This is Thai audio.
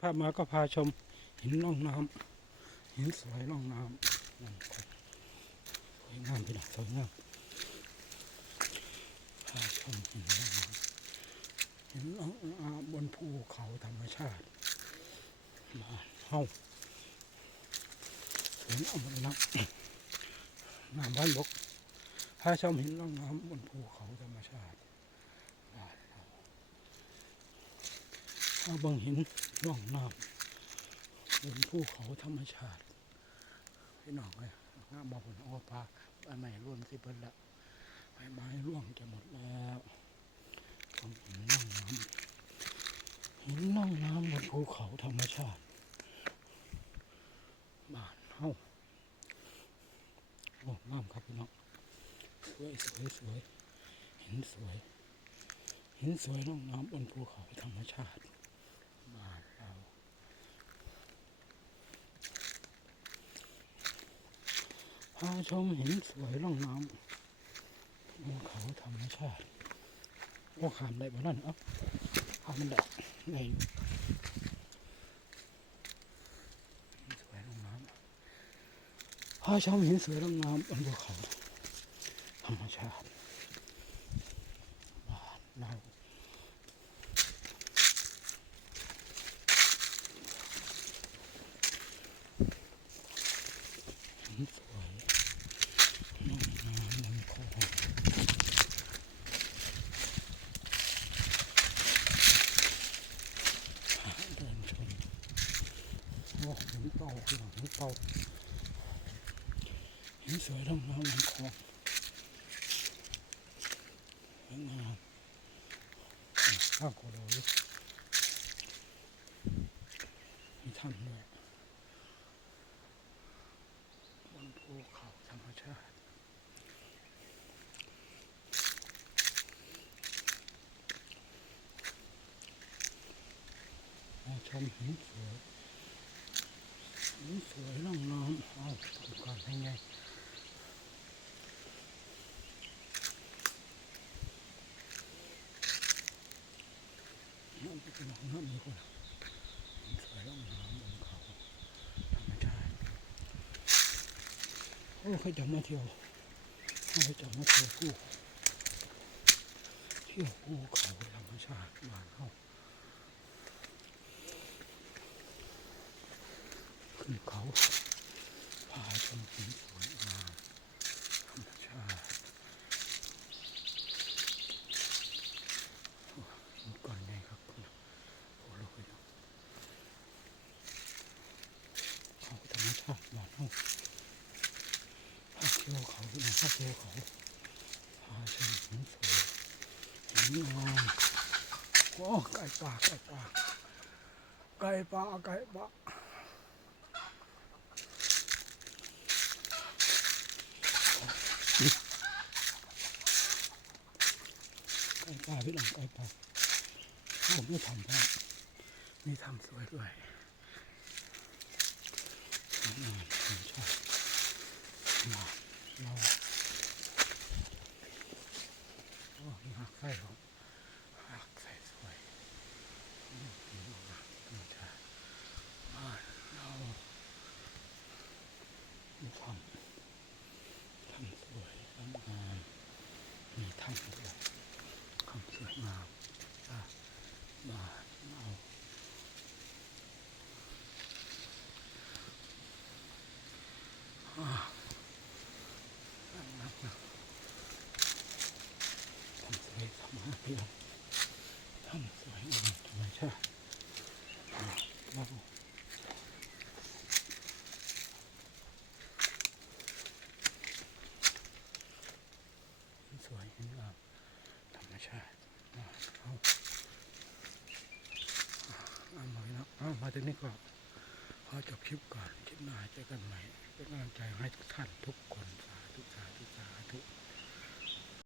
พามาก็พาชมหินร่องน้ำหินสวยร่องน้ำสวยงามพี่น้องสวยงามพาชมหินร่องน้ำหินร่องน้ำบนภูเขาธรรมชาติบ้าเฮาสวนอมรรักน้ำบ้านบกพาชมหินร่องน้ำบนภูเขาธรรมชาติบ้านเรา ถ้าบางเหินร่องน้ำบนภูเขาธรรมชาติพี่น้องเลยงามบอกผลอ้อปลาใบไม้ร่วมสิเพิ่นละใบไม้ร่วงจะหมดแล้วของหินร่องน้ำหินร่องน้ำบนภูเขาธรรมชาติบ้านเฮาโอ้งามครับพี่น้องสวยสวยสวยเหินสวย เหินสวยร่องน้ำบนภูเขาธรรมชาติ บ้านเรา พาชมหินสวยร่องน้ำบนเขาธรรมชาติว่าขามได้บ่นั่นเอ้าขามมันได้ได้อยู่หินสวยร่องน้ำพาชมหินสวยร่องน้ำบนภูเขาธรรมชาติบ้านเรา หินสวยน้องน้ำลำคลองหาเดินชม โอ้หินเป่าคือหินเป่าหินสวยน้องน้ำลำคลองสวยงามข้าวโคโดยมีถ้ำด้วยบนภูเขาธรรมชาติชมหินสวย สวยล่องน้ำเอาดูก่อนเป็นไงน้ำเป็นน้ำน้ำมีคนหินสวยล่องน้ำบนเขาธรรมชาติโอ้เขาจะมาเที่ยวเขาจะมาเที่ยวภูเที่ยวภูเขาธรรมชาติบ้านเขา ขึ้นเขาพาชมหินสวยงามธรรมชาติโอ้หินก้อนใหญ่ครับคุณโอ้โหเขาธรรมชาติบ้านเขาพาเที่ยวเขาพี่น้องพาเที่ยวเขาพาชมหินสวยหินงามโอ้ไก่ป่าไก่ป่าไก่ป่าไก่ป่า ที่หลังไกลไปผมก็ทำได้ไม่ทำสวยด้วยนอนชอบนอนเราโอ้มีหักไส้ของหักไส้สวยอืมดีมากธรรมชาติบ้านเรามีทำทำสวยงามงามมีทำด้วยทำสวยงามจ้าบ้านเราอ่า นักนะ ทำสวยทำมาเพียงทำสวยงามธรรมชาติเราสวยงามธรรมชาติเอาเอามาเอามาถึงนี้ก็ขอ จบคลิปก่อน คลิปหน้าเจอกันใหม่ เป็นกำลังใจให้ทุกท่านทุกคน